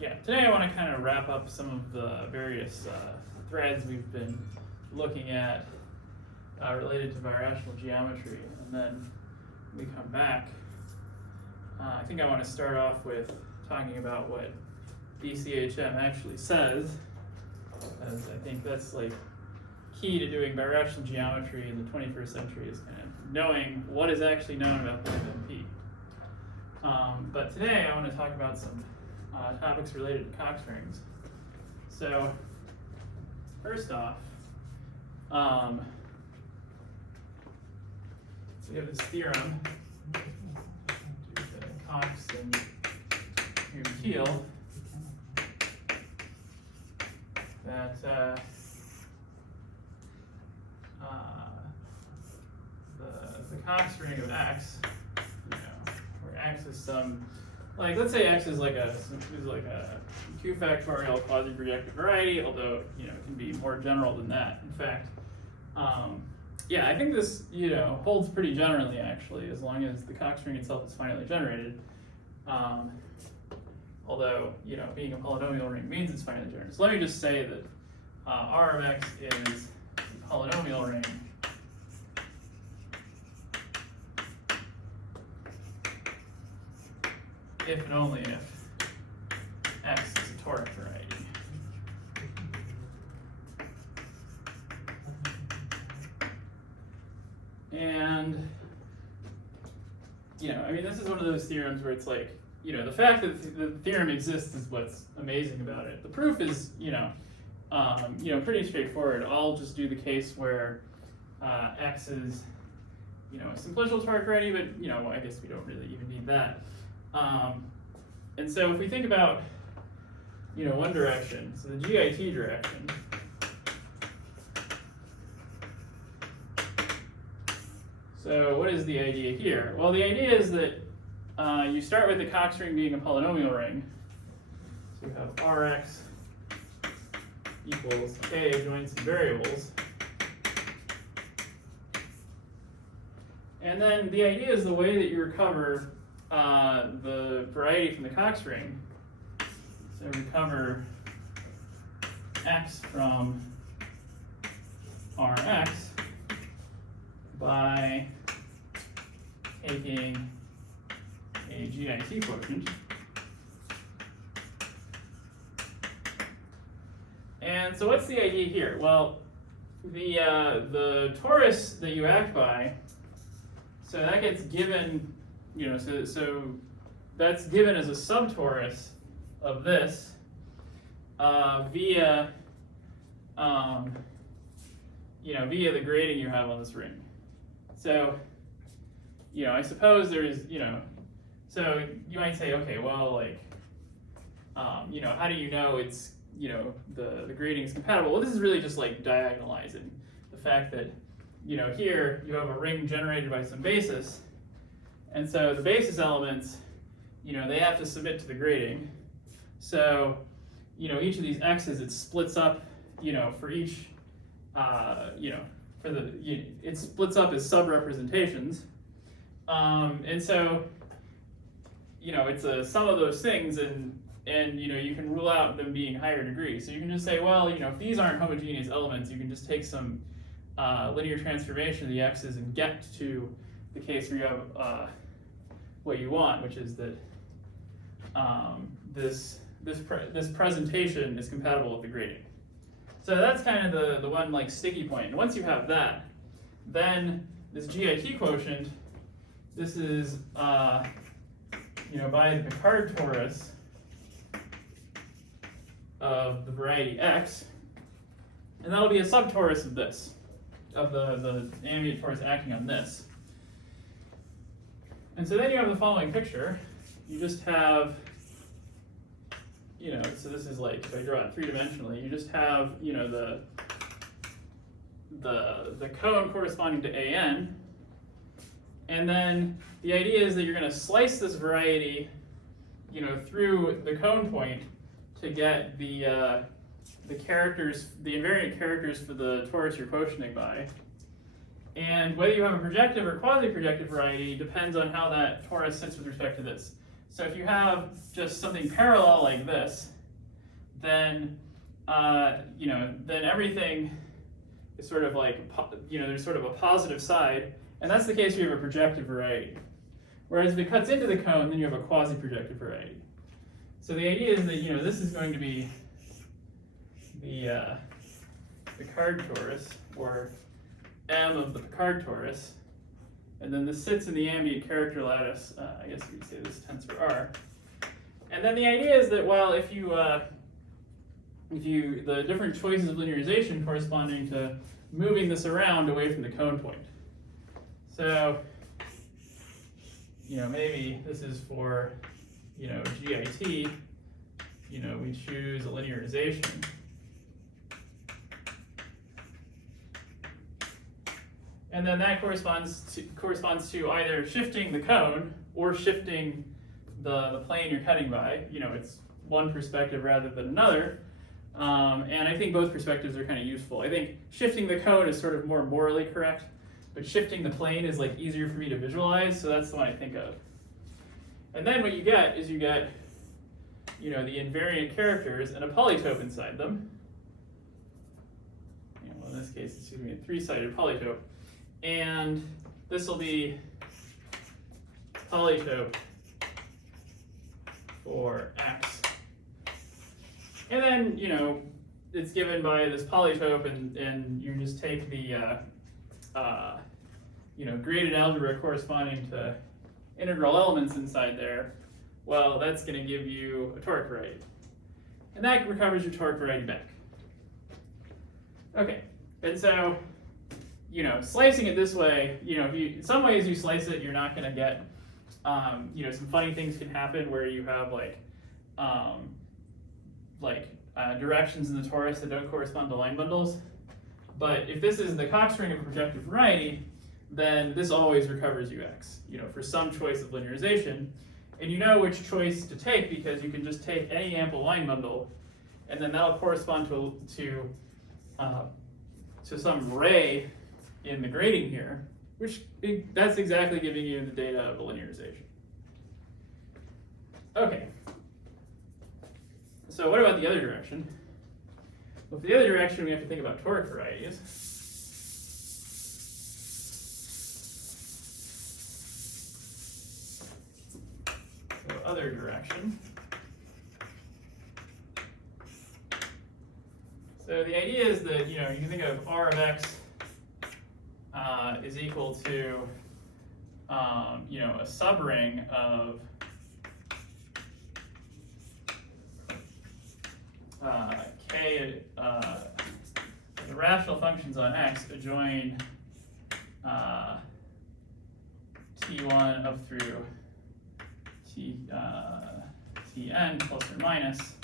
yeah, today I want to kind of wrap up some of the various threads we've been looking at related to birational geometry, and then when we come back, I think I want to start off with talking about what BCHM actually says, as I think that's like key to doing birational geometry in the 21st century is kind of knowing what is actually known about the MMP. But today I want to talk about some topics related to Cox rings. So first off, so we have this theorem, do the Cox and Keel, that the Cox ring of X, where X is some, like let's say X is like a Q factorial quasi-projective variety, although it can be more general than that. In fact, yeah, I think this holds pretty generally actually, as long as the Cox ring itself is finitely generated. Although being a polynomial ring means it's finitely generated. So let me just say that R of X is a polynomial ring if and only if X is a toric variety. And, I mean, this is one of those theorems where it's like, the fact that the theorem exists is what's amazing about it. The proof is, pretty straightforward. I'll just do the case where X is, a simplicial toric variety, but, I guess we don't really even need that. And so if we think about, one direction, so the GIT direction, so what is the idea here? Well, the idea is that you start with the Cox ring being a polynomial ring. So you have Rx equals K adjoint some variables. And then the idea is the way that you recover the variety from the Cox ring. So recover X from Rx by taking a GIT quotient. And so what's the idea here? Well, the torus that you act by, so that gets given, so that's given as a subtorus of this via, via the grading you have on this ring. So, I suppose there is, so you might say, okay, well, like, how do you know it's, the grading is compatible? Well, this is really just like diagonalizing the fact that, here you have a ring generated by some basis, and so the basis elements, they have to submit to the grading. So, each of these x's, it splits up, for each, it splits up as sub-representations. And so, it's a sum of those things, and you can rule out them being higher degree. So you can just say, well, if these aren't homogeneous elements, you can just take some linear transformation of the x's and get to the case where you have what you want, which is that this presentation is compatible with the grading. So that's kind of the one like sticky point. And once you have that, then this GIT quotient, this is by the Picard torus of the variety X, and that'll be a subtorus of this, of the ambient torus acting on this. And so then you have the following picture. You just have, so this is like, if I draw it three-dimensionally, you just have, the cone corresponding to AN, and then the idea is that you're going to slice this variety, through the cone point to get the characters, the invariant characters for the torus you're quotienting by. And whether you have a projective or quasi-projective variety depends on how that torus sits with respect to this. So if you have just something parallel like this, then then everything is sort of like, there's sort of a positive side, and that's the case where you have a projective variety. Whereas if it cuts into the cone, then you have a quasi-projective variety. So the idea is that, this is going to be the Picard torus, or M of the Picard torus, and then this sits in the ambient character lattice, I guess you could say this tensor R. And then the idea is that, well, if the different choices of linearization corresponding to moving this around away from the cone point. So, maybe this is for, GIT, we choose a linearization. And then that corresponds to either shifting the cone or shifting the plane you're cutting by. It's one perspective rather than another. And I think both perspectives are kind of useful. I think shifting the cone is sort of more morally correct, but shifting the plane is like easier for me to visualize, so that's the one I think of. And then what you get is the invariant characters and a polytope inside them. In this case, it's going to be a three-sided polytope. And this will be polytope for X. And then, it's given by this polytope, and you just take the, graded algebra corresponding to integral elements inside there. Well, that's going to give you a toric variety. And that recovers your toric variety back. Okay, and so, slicing it this way, in some ways you slice it, you're not going to get, some funny things can happen where you have directions in the torus that don't correspond to line bundles. But if this is the Cox ring of a projective variety, then this always recovers UX, for some choice of linearization. And you know which choice to take because you can just take any ample line bundle, and then that'll correspond to some ray in the grading here, that's exactly giving you the data of a linearization. Okay. So what about the other direction? Well, for the other direction, we have to think about toric varieties. So other direction. So the idea is that, you can think of R of X is equal to, a subring of K, the rational functions on X adjoin T1 up through Tn plus or minus,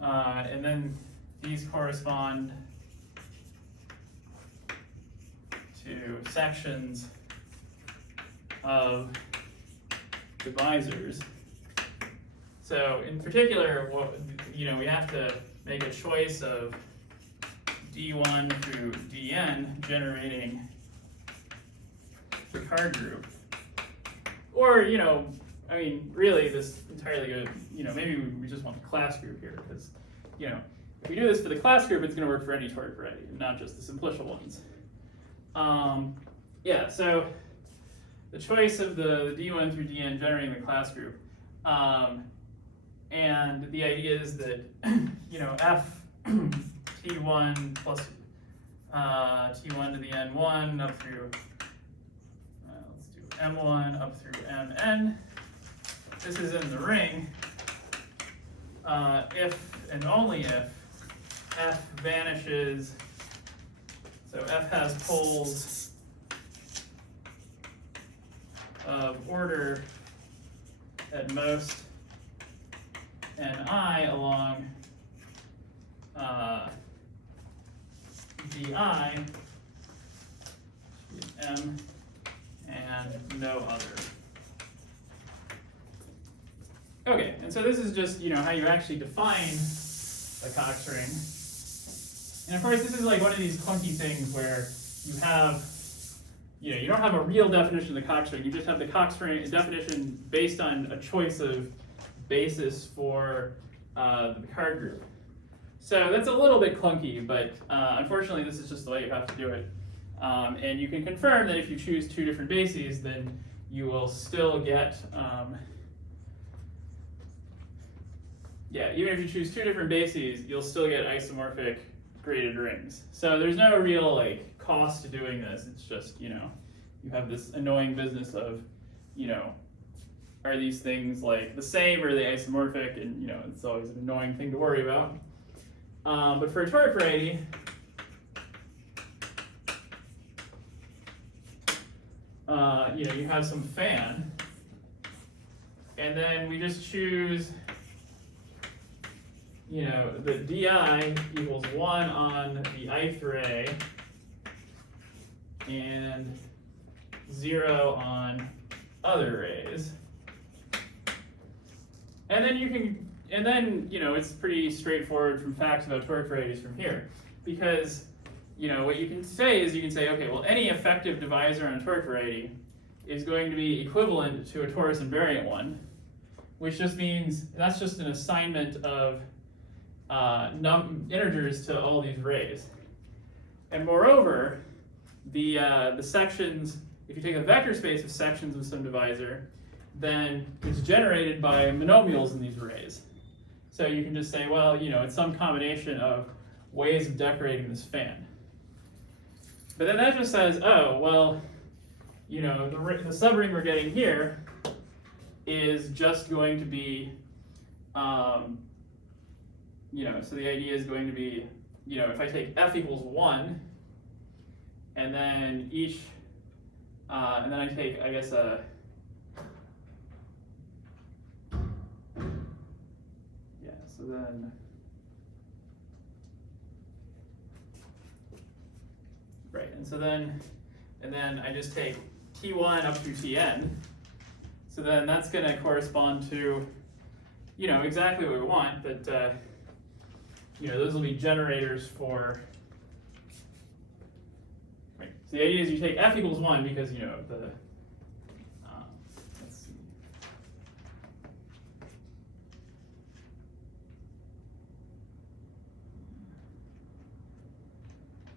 and then these correspond to sections of divisors. So in particular, we have to make a choice of D1 through Dn generating Picard group. Or, really this entirely good, maybe we just want the class group here because, if we do this for the class group, it's going to work for any toric variety, not just the simplicial ones. So the choice of the D1 through Dn generating the class group. And the idea is that, F T1 plus T1 to the N1 up through, let's do M1 up through Mn. This is in the ring if and only if F vanishes. So F has poles of order at most Ni along Di, M, and no other. Okay, and so this is just, how you actually define a Cox ring. And of course, this is like one of these clunky things where you have, you don't have a real definition of the Cox ring. You just have the Cox ring definition based on a choice of basis for the Picard group. So that's a little bit clunky, but unfortunately this is just the way you have to do it. And you can confirm that if you choose two different bases, then you will still get, even if you choose two different bases, you'll still get isomorphic graded rings. So there's no real like cost to doing this. It's just, you have this annoying business of, are these things like the same or are they isomorphic? And it's always an annoying thing to worry about. But for a toric variety, you have some fan, and then we just choose, the di equals 1 on the ith ray and 0 on other rays. And then it's pretty straightforward from facts about toric varieties from here, because what you can say is okay, well, any effective divisor on a toric variety is going to be equivalent to a torus invariant one, which just means that's just an assignment of integers to all these rays. And moreover, the sections, if you take a vector space of sections of some divisor, then it's generated by monomials in these rays. So you can just say, well, it's some combination of ways of decorating this fan. But then that just says, oh, well, the subring we're getting here is just going to be, so the idea is going to be, if I take f equals 1, and then and then I take, I guess, so then, right, and then I just take T1 up to Tn. So then that's going to correspond to, exactly what we want, but, those will be generators for, right. So the idea is you take f equals 1 because, let's see.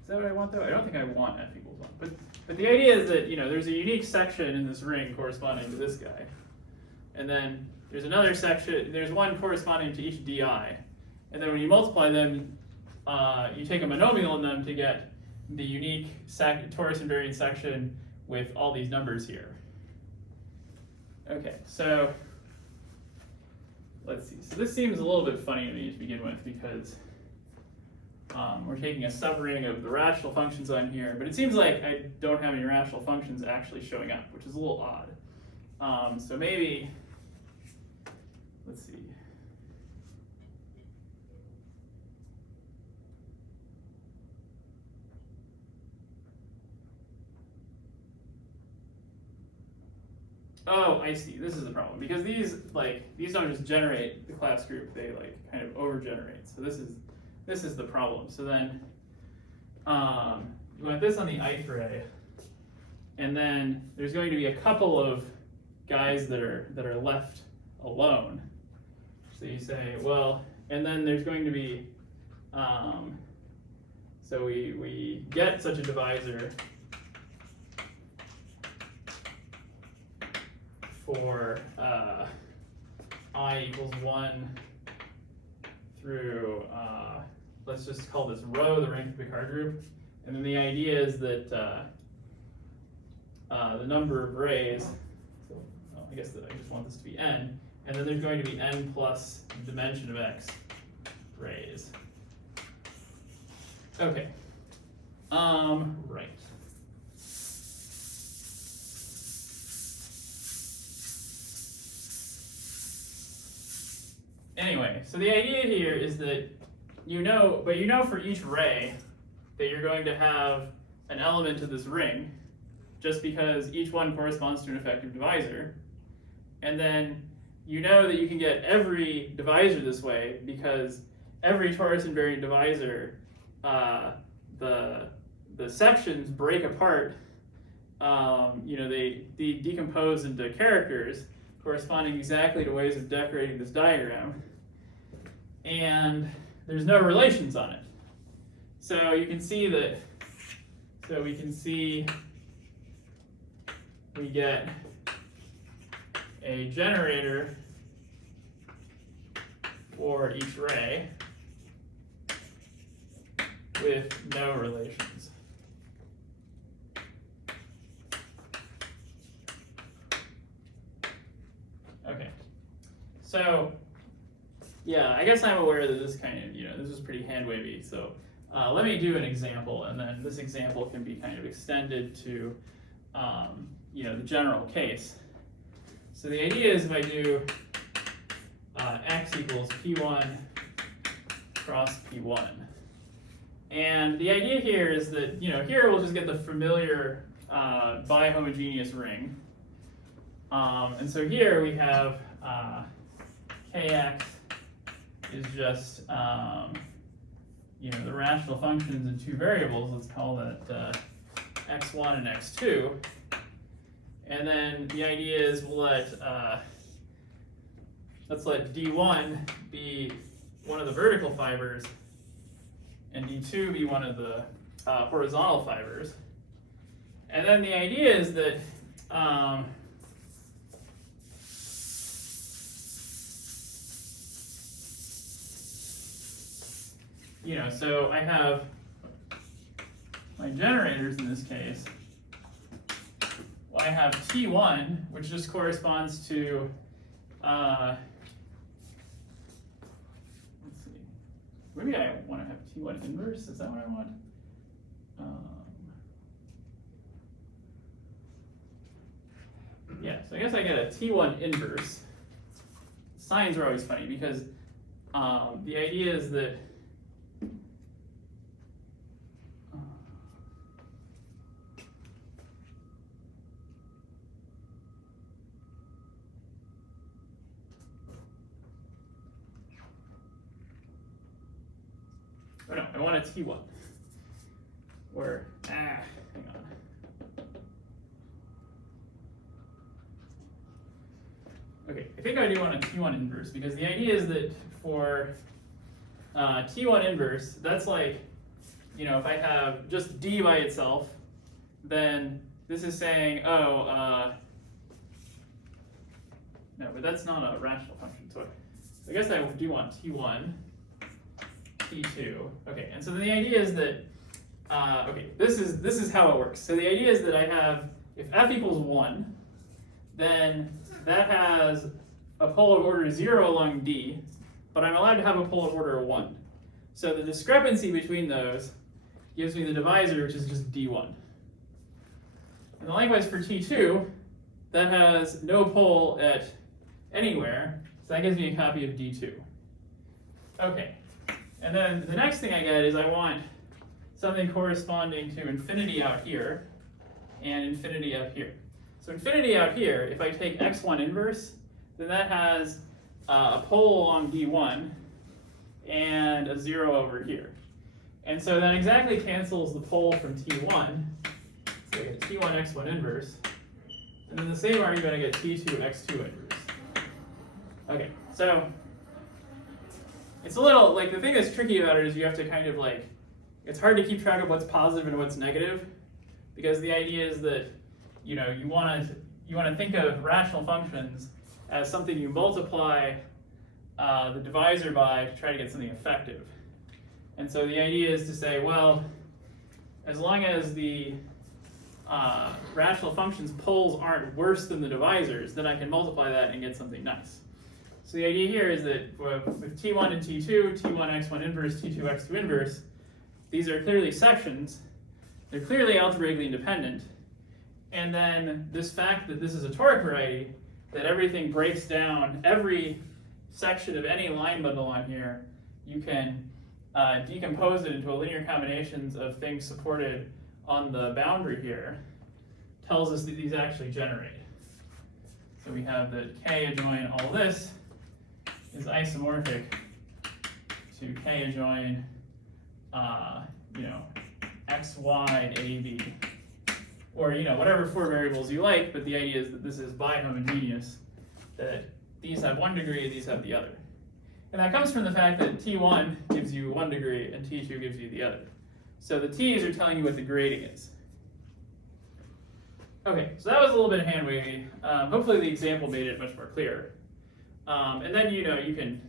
Is that what I want though? I don't think I want f equals 1. But the idea is that, there's a unique section in this ring corresponding to this guy. And then there's another section, there's one corresponding to each di. And then when you multiply them, you take a monomial in them to get the unique torus invariant section with all these numbers here. Okay, so let's see. So this seems a little bit funny to me to begin with because we're taking a subring of the rational functions on here, but it seems like I don't have any rational functions actually showing up, which is a little odd. So maybe, let's see. Oh, I see. This is the problem because these don't just generate the class group; they kind of overgenerate. So this is the problem. So then you want this on the ith ray, and then there's going to be a couple of guys that are left alone. So you say, well, and then there's going to be so we get such a divisor for I equals 1 through, let's just call this rho the rank of the Picard group. And then the idea is that the number of rays, so I guess that I just want this to be n, and then there's going to be n plus dimension of x rays. Okay, right. Anyway, so the idea here is that for each ray that you're going to have an element of this ring, just because each one corresponds to an effective divisor. And then you know that you can get every divisor this way because every torus invariant divisor, the sections break apart they decompose into characters corresponding exactly to ways of decorating this diagram, and there's no relations on it. So you can see that, we get a generator for each ray with no relations. Okay, so yeah, I guess I'm aware that this kind of, this is pretty hand-wavy, so let me do an example, and then this example can be kind of extended to the general case. So the idea is if I do x equals P1 cross P1. And the idea here is that, here we'll just get the familiar bihomogeneous ring. And so here we have kx is just, the rational functions in two variables. Let's call that x1 and x2. And then the idea is let's let d1 be one of the vertical fibers and d2 be one of the horizontal fibers. And then the idea is that so I have my generators in this case. Well, I have T1, which just corresponds to, let's see, maybe I want to have T1 inverse, is that what I want? Yeah, so I guess I get a T1 inverse. Signs are always funny because the idea is that oh no, I want a T1. Where, hang on. Okay, I think I do want a T1 inverse because the idea is that for T1 inverse, that's like, if I have just D by itself, then this is saying, no, but that's not a rational function. So I guess I do want T1. T2. Okay, and so then the idea is that, this is how it works. So the idea is that I have, if f equals 1, then that has a pole of order 0 along D, but I'm allowed to have a pole of order 1. So the discrepancy between those gives me the divisor, which is just D1. And likewise for T2, that has no pole at anywhere, so that gives me a copy of D2. Okay. And then the next thing I get is I want something corresponding to infinity out here and infinity up here. So infinity out here, if I take x1 inverse, then that has a pole along D1 and a 0 over here. And so that exactly cancels the pole from T1. So I get T1 x1 inverse. And then the same argument, I get T2 x2 inverse. Okay, so it's a little, the thing that's tricky about it is you have to kind of it's hard to keep track of what's positive and what's negative, because the idea is that, you want to think of rational functions as something you multiply the divisor by to try to get something effective. And so the idea is to say, well, as long as the rational function's poles aren't worse than the divisors, then I can multiply that and get something nice. So the idea here is that with T1 and T2, T1 x1 inverse, T2 x2 inverse, these are clearly sections. They're clearly algebraically independent. And then this fact that this is a toric variety, that everything breaks down, every section of any line bundle on here, you can decompose it into a linear combinations of things supported on the boundary here, tells us that these actually generate. So we have that K adjoin all this is isomorphic to K adjoin, x wide AB, or whatever 4 variables you like, but the idea is that this is bihomogeneous, that these have 1 degree, these have the other. And that comes from the fact that T1 gives you 1 degree and T2 gives you the other. So the T's are telling you what the grading is. Okay, so that was a little bit of hand wavy. Hopefully the example made it much more clear. And then you can,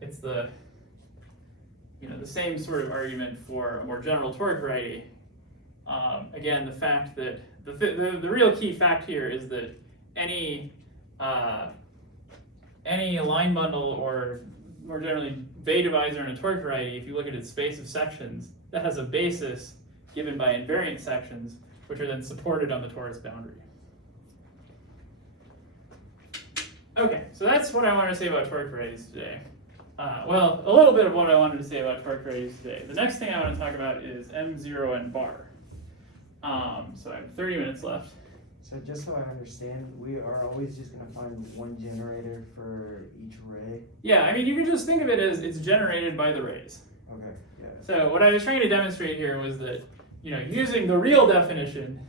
it's the the same sort of argument for a more general torque variety. Again, the fact that the real key fact here is that any line bundle, or more generally Bay divisor in a torque variety, if you look at its space of sections, that has a basis given by invariant sections, which are then supported on the torus boundary. Okay, so that's what I wanted to say about torque varieties today. Well, a little bit of what I wanted to say about torque varieties today. The next thing I want to talk about is M0 bar. So I have 30 minutes left. So just so I understand, we are always just going to find one generator for each ray? Yeah, I mean, you can just think of it as it's generated by the rays. Okay, yeah. So what I was trying to demonstrate here was that, using the real definition,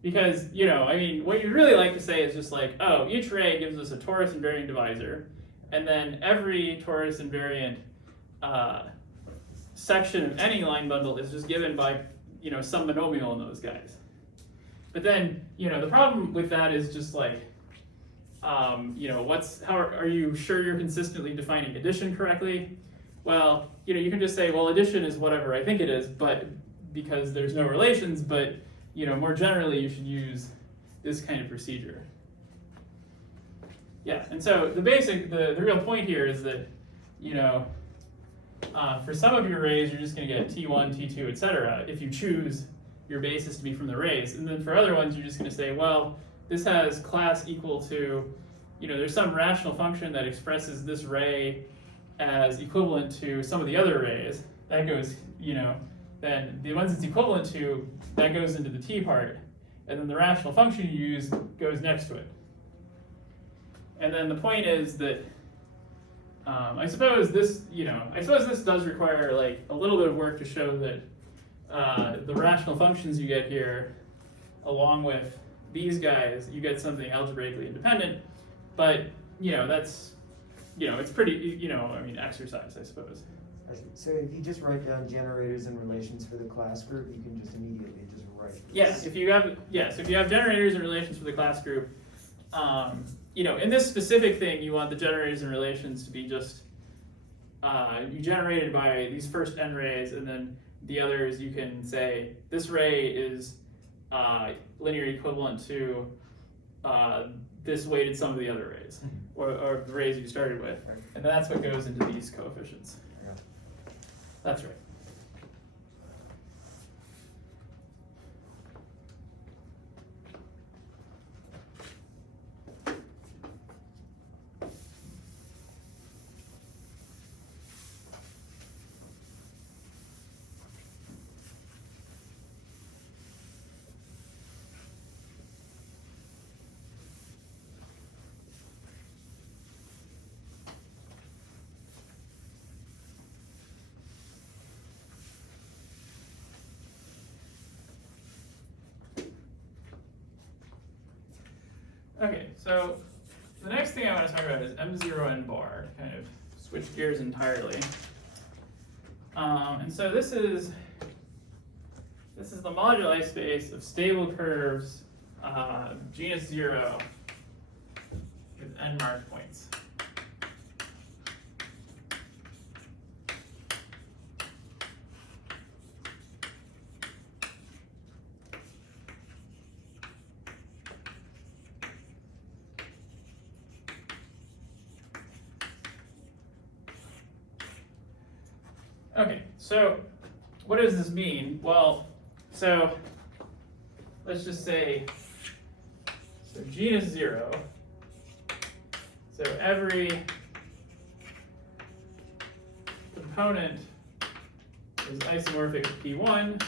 because, I mean, what you'd really like to say is just like, oh, each ray gives us a torus invariant divisor, and then every torus invariant section of any line bundle is just given by, some monomial in those guys. But then, the problem with that is just like, how are you sure you're consistently defining addition correctly? Well, you can just say, well, addition is whatever I think it is, but because there's no relations, but, more generally, you should use this kind of procedure. Yeah, and so the real point here is that, for some of your rays, you're just going to get T1, T2, etc. if you choose your basis to be from the rays. And then for other ones, you're just going to say, well, this has class equal to, there's some rational function that expresses this ray as equivalent to some of the other rays. That goes, then the ones it's equivalent to, that goes into the T part. And then the rational function you use goes next to it. And then the point is that I suppose this does require like a little bit of work to show that the rational functions you get here, along with these guys, you get something algebraically independent. But that's it's pretty exercise, I suppose. So if you just write down generators and relations for the class group, you can just immediately just write this. Yes, if you have generators and relations for the class group, in this specific thing, you want the generators and relations to be just you generated by these first n rays, and then the others you can say this ray is linear equivalent to this weighted sum of the other rays, or the rays you started with, and that's what goes into these coefficients. That's right. Okay, so the next thing I want to talk about is M0 bar, to kind of switch gears entirely. And so this is the moduli space of stable curves, genus 0 with n marked points. Okay, so what does this mean? Well, so let's just say, so genus 0, so every component is isomorphic to P1,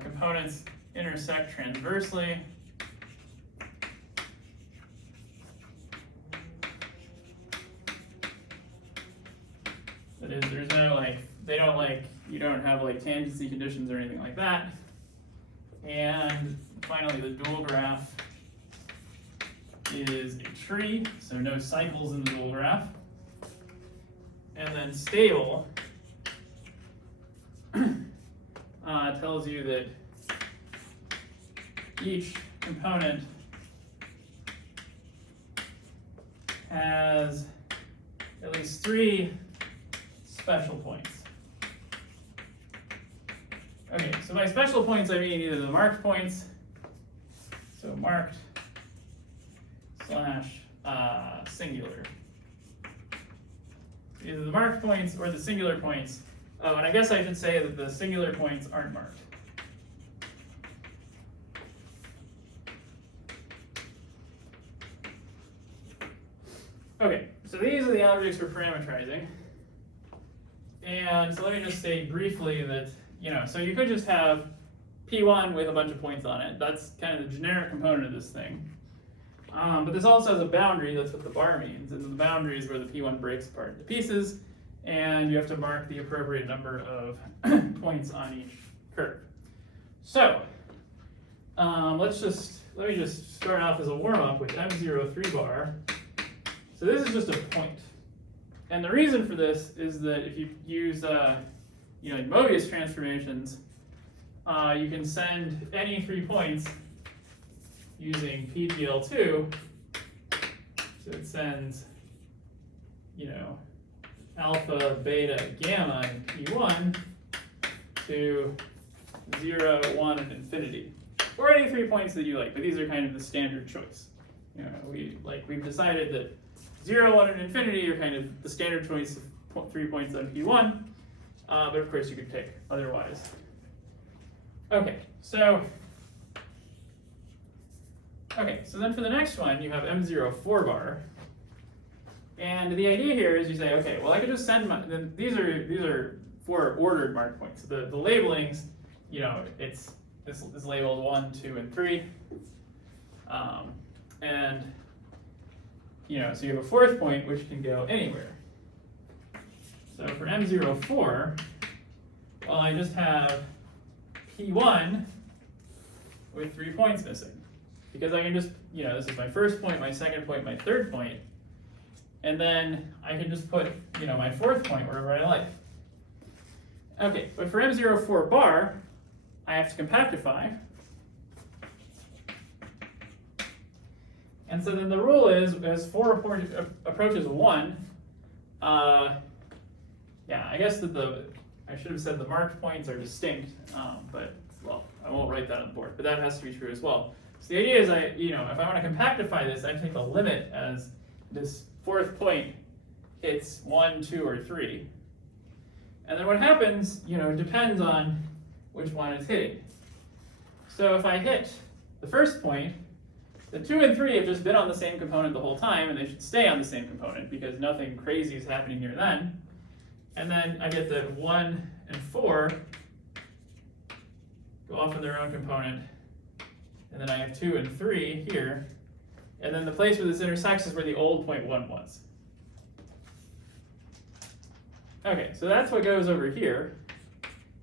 components intersect transversely, That is, there's no like, they don't like, you don't have like tangency conditions or anything like that. And finally, the dual graph is a tree, so no cycles in the dual graph. And then stable tells you that each component has at least 3 special points. Okay, so by special points I mean either the marked points, so marked / singular. Either the marked points or the singular points. Oh, and I guess I should say that the singular points aren't marked. Okay, so these are the objects we're parameterizing. And so let me just say briefly that, so you could just have P1 with a bunch of points on it. That's kind of the generic component of this thing. But this also has a boundary, that's what the bar means. And the boundary is where the P1 breaks apart into pieces, and you have to mark the appropriate number of points on each curve. So, let me just start off as a warm-up with M03 bar. So this is just a point. And the reason for this is that if you use like Mobius transformations, you can send any 3 points using PGL2. So it sends, alpha, beta, gamma in P1 to 0, 1, and infinity. Or any 3 points that you like, but these are kind of the standard choice. We've decided that 0, 1, and infinity are kind of the standard choice of 3 points on P1, but of course you could pick otherwise. Okay, so then for the next one, you have M04 bar. And the idea here is you say, okay, well I could just send these are 4 ordered mark points. So the labelings, this is labeled 1, 2, and 3. So you have a 4th point which can go anywhere. So for M04, well, I just have P1 with 3 points missing. Because I can just, this is my first point, my second point, my third point, and then I can just put, my 4th point wherever I like. Okay, but for M04 bar, I have to compactify. And so then the rule is, as 4 approaches 1, I guess that I should have said the marked points are distinct, but, well, I won't write that on the board, but that has to be true as well. So the idea is if I want to compactify this, I take the limit as this 4th point hits 1, 2, or 3. And then what happens, depends on which one is hitting. So if I hit the first point, the 2 and 3 have just been on the same component the whole time, and they should stay on the same component because nothing crazy is happening near then. And then I get that 1 and 4 go off on their own component. And then I have 2 and 3 here. And then the place where this intersects is where the old point 1 was. Okay, so that's what goes over here.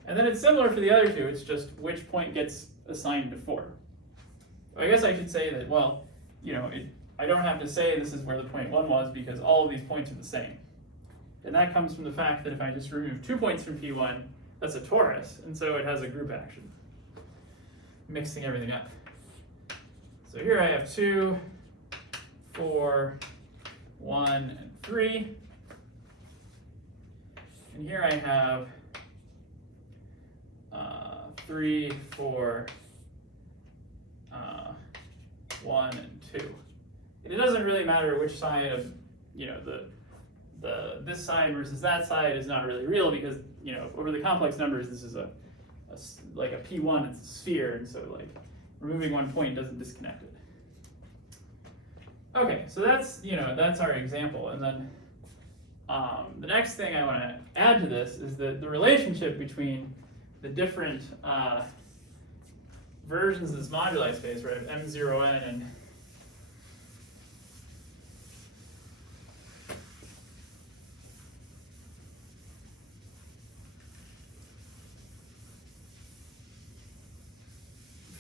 And then it's similar for the other two, it's just which point gets assigned to 4. I guess I should say that, well, I don't have to say this is where the point 1 was because all of these points are the same. And that comes from the fact that if I just remove 2 points from P1, that's a torus, and so it has a group action, mixing everything up. So here I have 2, 4, 1, and 3. And here I have 3, 4, 1, and 2. And it doesn't really matter which side of, this side versus that side is not really real because, over the complex numbers, this is like a P1, it's a sphere, and so like removing 1 point doesn't disconnect it. Okay, so that's our example, and then the next thing I want to add to this is that the relationship between the different versions of this moduli space, right, M0n and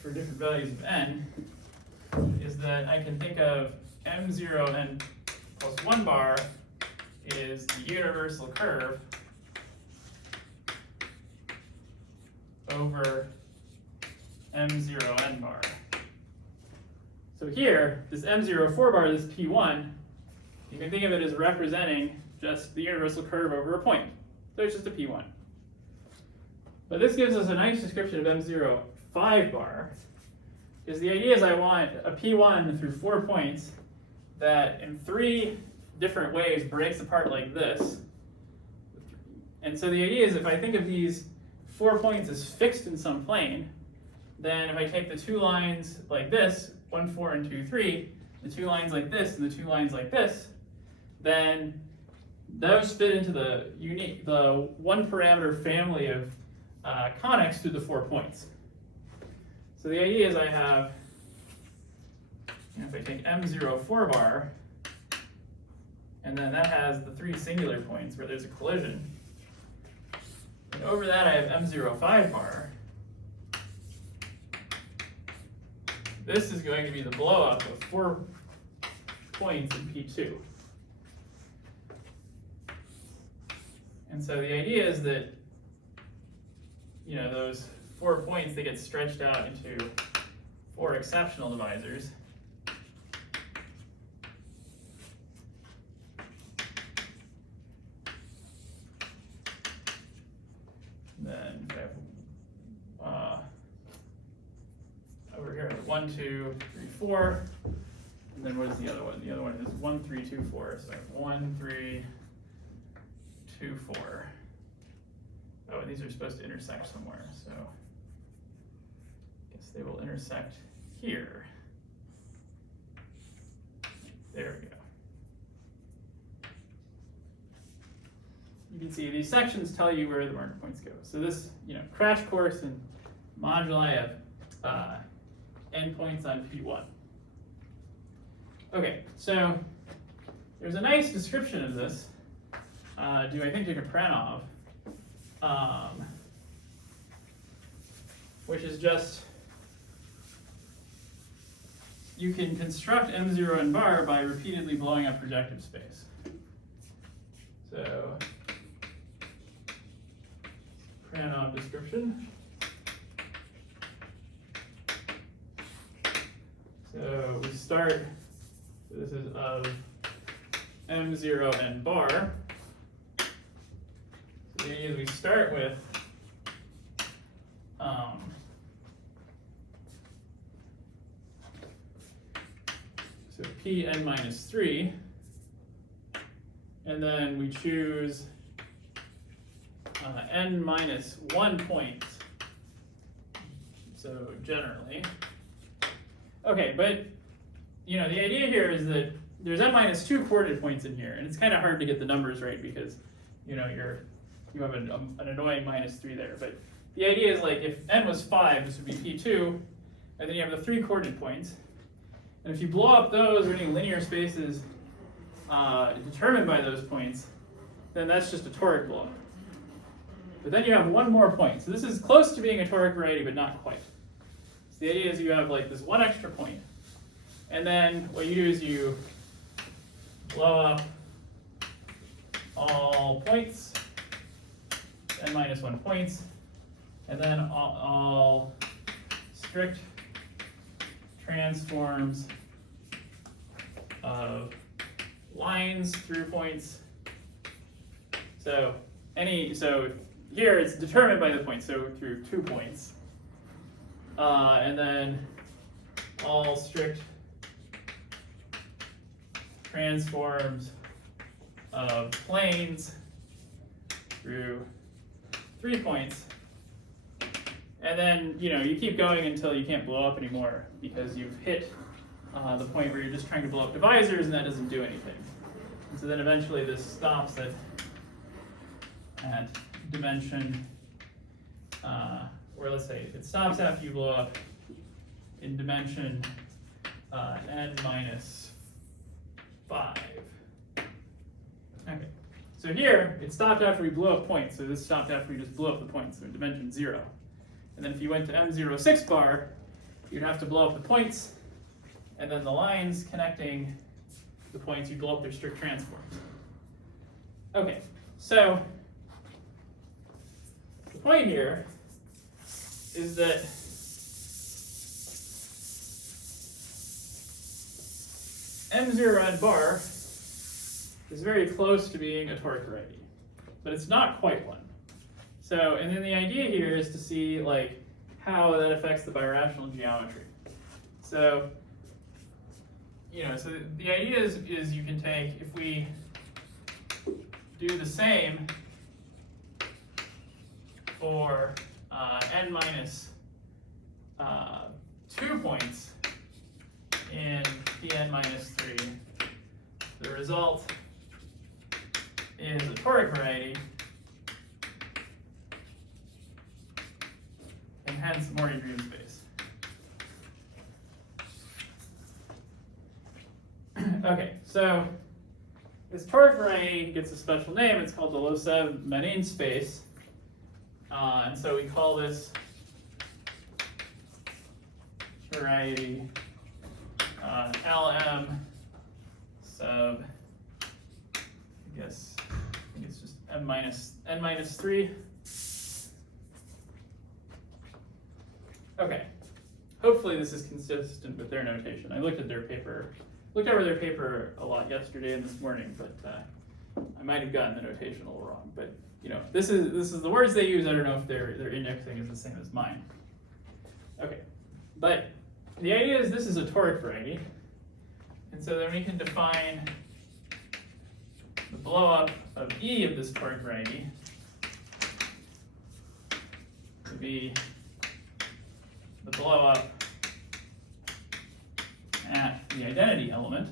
for different values of n is that I can think of m0 n plus 1 bar is the universal curve over m0 n bar. So here, this m0 4 bar, this p1, you can think of it as representing just the universal curve over a point. So it's just a p1. But this gives us a nice description of m0 5 bar, because the idea is I want a p1 through 4 points that in 3 different ways breaks apart like this. And so the idea is if I think of these 4 points as fixed in some plane, then if I take the 2 lines like this, 1, 4, and 2, 3, the 2 lines like this, and the 2 lines like this, then those fit into the one parameter family of conics through the 4 points. So the idea is I have, if I take m0 4 bar, and then that has the 3 singular points where there's a collision, and over that I have m0 5 bar. This is going to be the blow up of 4 points in P2. And so the idea is that, those 4 points, they get stretched out into 4 exceptional divisors. Then we have over here 1, 2, 3, 4. And then what is the other one? The other one is 1, 3, 2, 4. So I have 1, 3, 2, 4. Oh, and these are supposed to intersect somewhere, so I guess they will intersect here. There we go. You can see these sections tell you where the marker points go. So this, crash course in moduli of endpoints on P1. Okay, so there's a nice description of this. Do I think to Kapranov, which is just, you can construct m0 n bar by repeatedly blowing up projective space. So, Kapranov description. So we start, this is of m0 n bar. So the idea is we start with so Pn minus 3, and then we choose n minus 1 point, so generally. Okay, but the idea here is that there's n minus 2 coordinate points in here, and it's kind of hard to get the numbers right because you have an annoying minus 3 there. But the idea is like if n was 5, this would be P2, and then you have the 3 coordinate points. And if you blow up those or any linear spaces determined by those points, then that's just a toric blow up. But then you have one more point. So this is close to being a toric variety, but not quite. So the idea is you have like this one extra point. And then what you do is you blow up all points, n minus 1 points, and then all strict transforms of lines through points. So here it's determined by the point, so through 2 points. And then all strict transforms of planes through 3 points. And then, you keep going until you can't blow up anymore because you've hit the point where you're just trying to blow up divisors and that doesn't do anything. And so then eventually this stops at dimension, or let's say it stops after you blow up in dimension n minus 5. Okay, so here it stopped after we blew up points, so this stopped after we just blew up the points, so in dimension 0. And then if you went to m0 6 bar, you'd have to blow up the points, and then the lines connecting the points, you blow up their strict transforms. Okay, so the point here is that M0n bar is very close to being a toric variety, but it's not quite one. So, and then the idea here is to see like how that affects the birational geometry. So, so the idea is you can take, if we do the same for n minus 2 points in Pn minus 3, the result is a toric variety, and hence Morey dream space. Okay, so this toric variety gets a special name. It's called the Losev-Menin space. And so we call this variety LM sub, I think it's just n minus 3. Okay, hopefully this is consistent with their notation. I looked over their paper a lot yesterday and this morning, but I might have gotten the notation a little wrong. But this is the words they use. I don't know if their indexing is the same as mine. Okay, but the idea is this is a toric variety, and so then we can define the blowup of E of this toric variety to be the blowup at the identity element.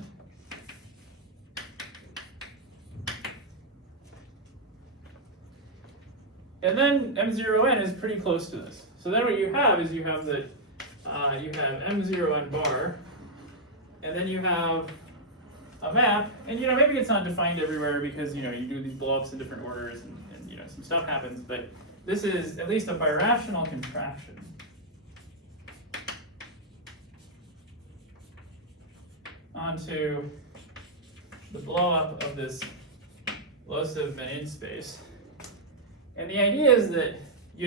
And then M0n is pretty close to this. So then what you have is you have M0n bar, and then you have a map, and maybe it's not defined everywhere because you do these blowups in different orders and some stuff happens, but this is at least a birational contraction. Onto the blowup of this Losev-Menin space. And the idea is that,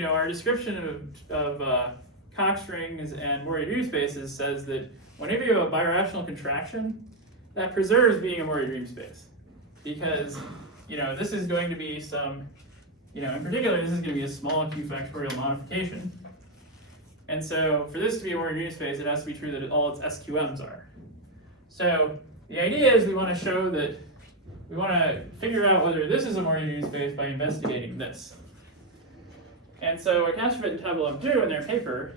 our description of Cox rings and Morey-Dream spaces says that whenever you have a birational contraction, that preserves being a Morey-Dream space. Because, this is going to be some, in particular, this is going to be a small Q factorial modification. And so for this to be a Morey-Dream space, it has to be true that all its SQMs are. So the idea is we want to show that, we want to figure out whether this is a Morey-Dream space by investigating this. And so what Kastrovic and Tabelov do in their paper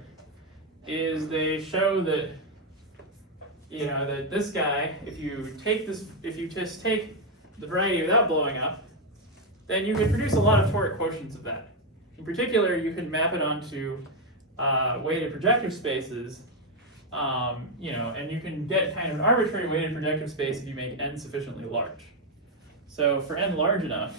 is they show that, that this guy, if you just take the variety without blowing up, then you can produce a lot of toric quotients of that. In particular, you can map it onto weighted projective spaces, and you can get kind of an arbitrary weighted projective space if you make n sufficiently large. So for n large enough,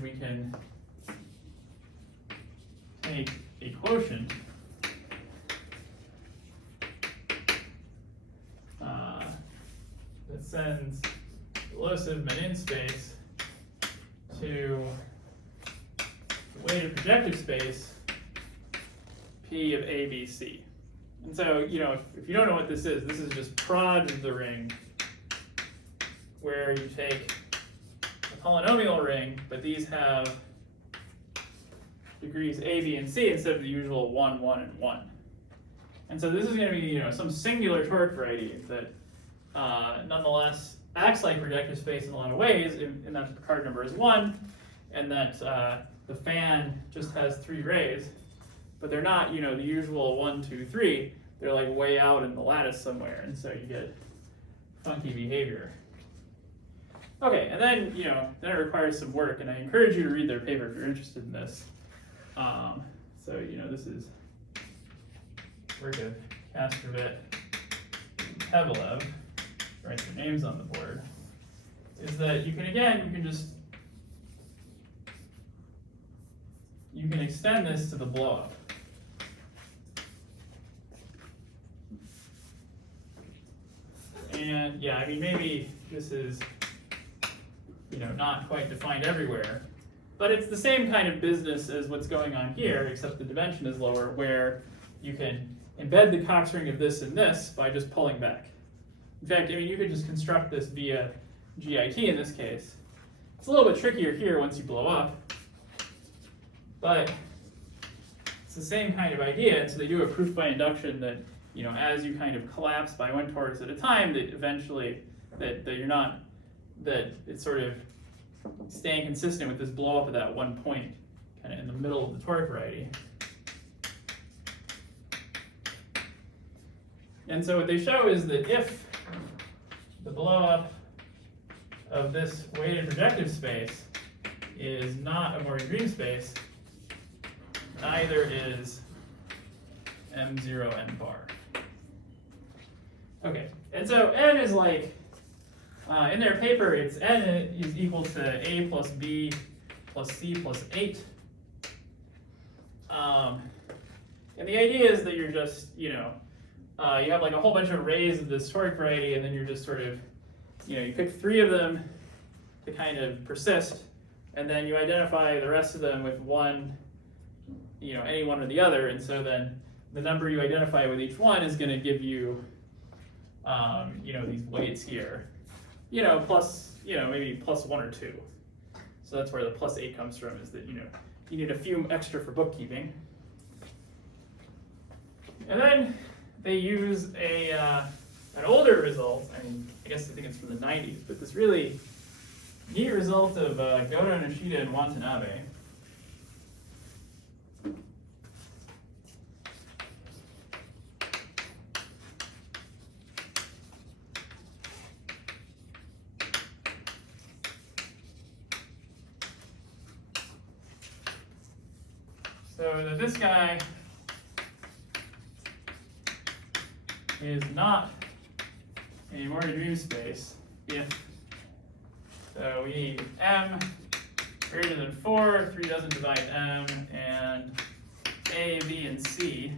we can take a quotient that sends the Losev-Menin space to the weighted projective space P of A, B, C. And so, if you don't know what this is just prod of the ring where you take a polynomial ring, but these have degrees A, B, and C instead of the usual 1, 1, and 1. And so this is going to be, some singular toric variety that nonetheless acts like projective space in a lot of ways, in that the card number is 1, and that the fan just has 3 rays, but they're not, the usual 1, 2, 3. They're like way out in the lattice somewhere, and so you get funky behavior. Okay, and then, then it requires some work, and I encourage you to read their paper if you're interested in this. So, this is work of Kastrovit and Tevelev, write their names on the board, is that you can extend this to the blowup. And yeah, I mean, maybe this is, not quite defined everywhere, but it's the same kind of business as what's going on here, except the dimension is lower, where you can embed the Cox ring of this in this by just pulling back. In fact, I mean, you could just construct this via GIT in this case. It's a little bit trickier here once you blow up, but it's the same kind of idea. And so they do a proof by induction that, as you kind of collapse by one torus at a time, that eventually, that it's sort of staying consistent with this blow up at that one point, kind of in the middle of the toric variety. And so what they show is that if the blow up of this weighted projective space is not a Morgan-Green space, neither is M0 n bar. Okay, and so n is like, in their paper, it's n is equal to a plus b plus c plus 8. And the idea is that you're just, you have like a whole bunch of arrays of this toric variety, and then you're just sort of, you pick 3 of them to kind of persist, and then you identify the rest of them with one, any one or the other, and so then the number you identify with each one is going to give you, these weights here, plus, maybe plus 1 or 2. So that's where the plus 8 comes from, is that, you need a few extra for bookkeeping. And then they use an older result. I mean, I guess I think it's from the 90s, but this really neat result of Goto, Nishida, and Watanabe. So that this guy is not a Morgan-Dream space if, so we need m greater than 4, 3 doesn't divide m, and a, b, and c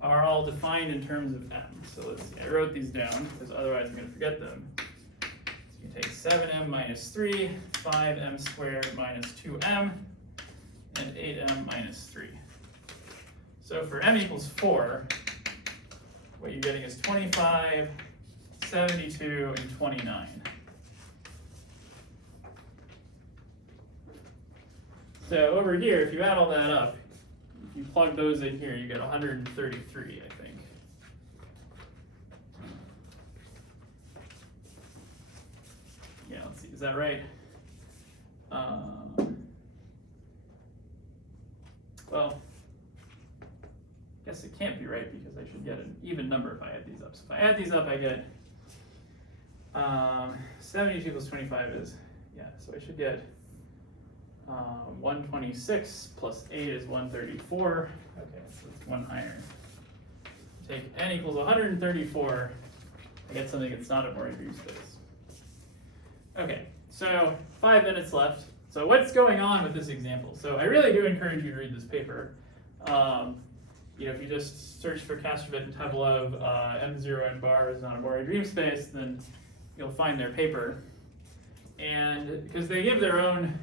are all defined in terms of m. So let's see, I wrote these down because otherwise I'm going to forget them. So you take 7m minus 3, 5m squared minus 2m, and 8m minus 3. So for m equals 4, what you're getting is 25, 72, and 29. So over here, if you add all that up, if you plug those in here, you get 133, I think. Yeah, let's see, is that right? Well, I guess it can't be right because I should get an even number if I add these up. So if I add these up, I get 72 plus 25 is, so I should get 126 plus 8 is 134. Okay, so it's one higher. Take n equals 134, I get something that's not a Morgan-Dream space. Okay, so 5 minutes left. So what's going on with this example? So I really do encourage you to read this paper. If you just search for Kastrovit and Tevelev, M0 n bar is not a Morgan-Dream space, then you'll find their paper. And because they give their own,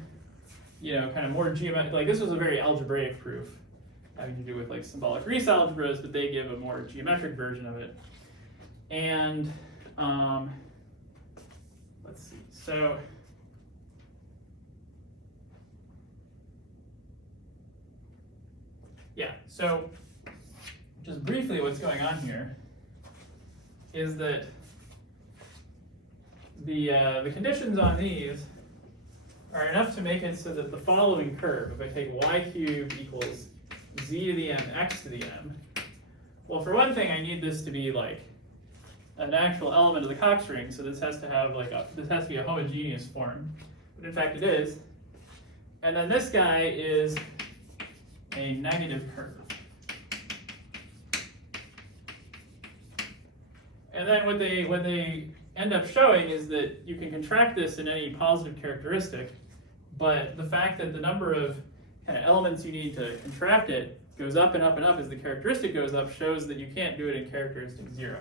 kind of more geometric, like this was a very algebraic proof having to do with like symbolic Reese algebras, but they give a more geometric version of it. And let's see, so so just briefly what's going on here is that the conditions on these are enough to make it so that the following curve, if I take y cubed equals z to the m, x to the m, well, for one thing, I need this to be like an actual element of the Cox ring, so this has to have this has to be a homogeneous form, but in fact it is. And then this guy is a negative curve. And then what they end up showing is that you can contract this in any positive characteristic, but the fact that the number of kind of elements you need to contract it goes up and up and up as the characteristic goes up shows that you can't do it in characteristic 0.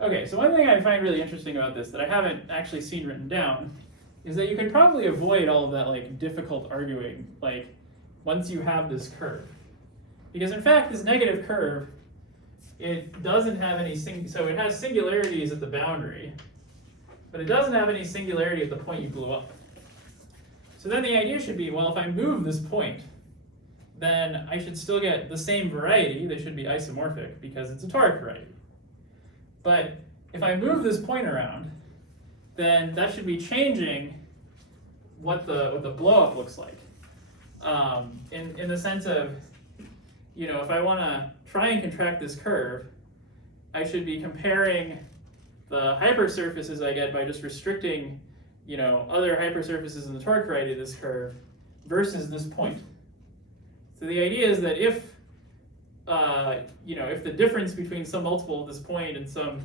Okay, so one thing I find really interesting about this that I haven't actually seen written down is that you can probably avoid all of that like difficult arguing like once you have this curve. Because in fact this negative curve, it doesn't have any so it has singularities at the boundary, but it doesn't have any singularity at the point you blew up. So then the idea should be, well, if I move this point, then I should still get the same variety. They should be isomorphic because it's a toric variety. But if I move this point around, then that should be changing what the blow-up looks like. In the sense of, if I want to try and contract this curve, I should be comparing the hypersurfaces I get by just restricting, other hypersurfaces in the toric variety of this curve versus this point. So the idea is that if the difference between some multiple of this point and some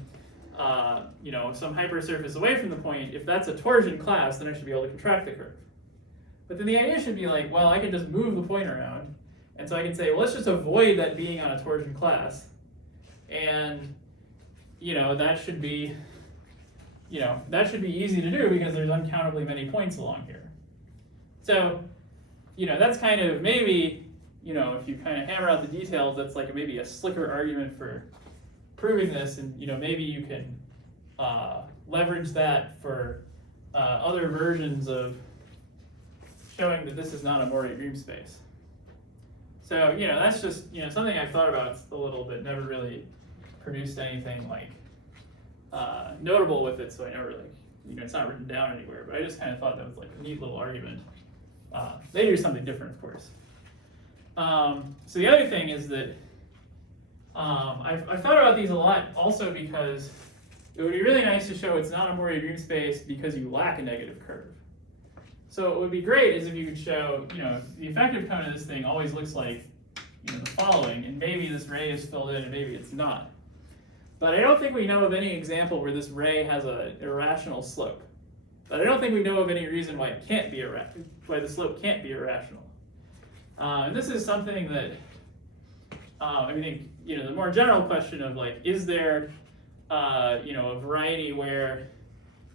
hypersurface away from the point, if that's a torsion class, then I should be able to contract the curve. But then the idea should be like, well, I can just move the point around, and so I can say, well, let's just avoid that being on a torsion class, and that should be easy to do because there's uncountably many points along here. So that's kind of maybe. If you kind of hammer out the details, that's like maybe a slicker argument for proving this, and maybe you can leverage that for other versions of showing that this is not a Moirier-Green space. So that's just something I've thought about a little bit, never really produced anything like notable with it, so I never it's not written down anywhere. But I just kind of thought that was like a neat little argument. They do something different, of course. So the other thing is that I've thought about these a lot also because it would be really nice to show it's not a Moirier-Green space because you lack a negative curve. So what would be great is if you could show, the effective cone of this thing always looks like the following, and maybe this ray is filled in and maybe it's not. But I don't think we know of any example where this ray has an irrational slope. But I don't think we know of any reason why it can't be why the slope can't be irrational. And this is something that I think the more general question of is there a variety where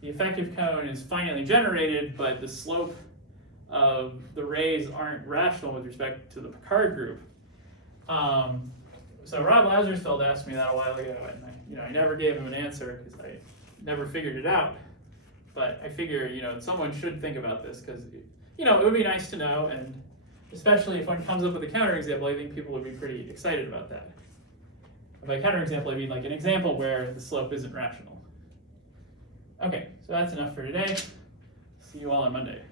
the effective cone is finitely generated, but the slope of the rays aren't rational with respect to the Picard group. So Rob Lazarsfeld asked me that a while ago, and I never gave him an answer because I never figured it out. But I figure someone should think about this because it would be nice to know, and especially if one comes up with a counterexample, I think people would be pretty excited about that. By counterexample, I mean like an example where the slope isn't rational. Okay, so that's enough for today. See you all on Monday.